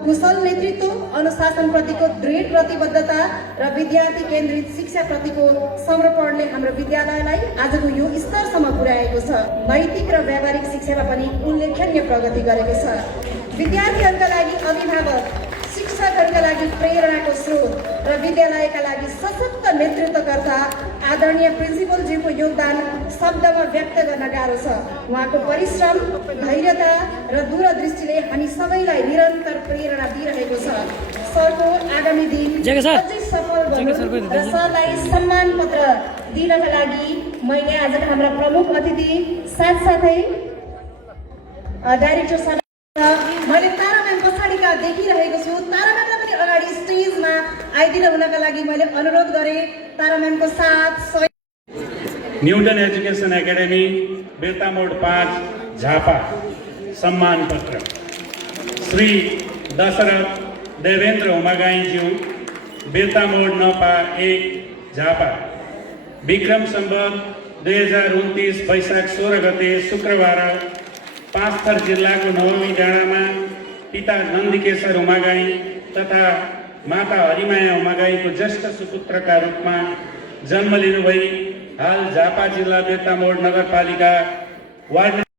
कुशल नेतृत्व, अनुशासनप्रतिको दृढ प्रतिबद्धता र विद्यार्थी केन्द्रित शिक्षाप्रतिको समर्पणले हाम्रो विद्यालयलाई आजको यो स्तरसम्म पुर्याएको छ। नैतिक र व्यावहारिक शिक्षामा पनि उल्लेखनीय प्रगति गरेको छ। विद्यार्थीहरूका लागि अभिभावक, शिक्षकहरूका लागि प्रेरणाको स्रोत र विद्यालयका लागि सशक्त नेतृत्वकर्ता आदरणीय प्रिन्सिपलज्यूको योगदान शब्दमा व्यक्त गर्न गाह्रो छ। उहाँको परिश्रम, धैर्यता र दूरदृष्टिले हामी सबैलाई निरन्तर प्रेरणा दिइरहेको छ। सरको आगामी दिन अझै सफल बनोस् र सरलाई सम्मान पत्र दिनका लागि मैले आजका हाम्रा प्रमुख अतिथि साथसाथै डाइरेक्टर सर मैले तारा म्याम पछाडिका देखिरहेको छु। तारा म्यामलाई पनि अगाडि स्टेजमा आइदिनु हुनका लागि मैले अनुरोध गरेँ। तारा म्यामको साथ न्यूटन एजुकेशन एकेडमी बेतामोड 5 झापा सम्मान पत्र श्री दशरथ देवेन्द्र उमागाईज्यू बेतामोड नपा 1 झापा विक्रम सम्वत 2029 वैशाख 16 गते शुक्रबार पाँचथर जिल्लाको नवमी डाँडामा पिता नन्दीकेशर उमागाई तथा माता हरिमाया उमागाईको ज्येष्ठ सुपुत्रका रूपमा जन्म लिनुभई हाल झापा जिल्ला बेतामोड नगरपालिका वार्ड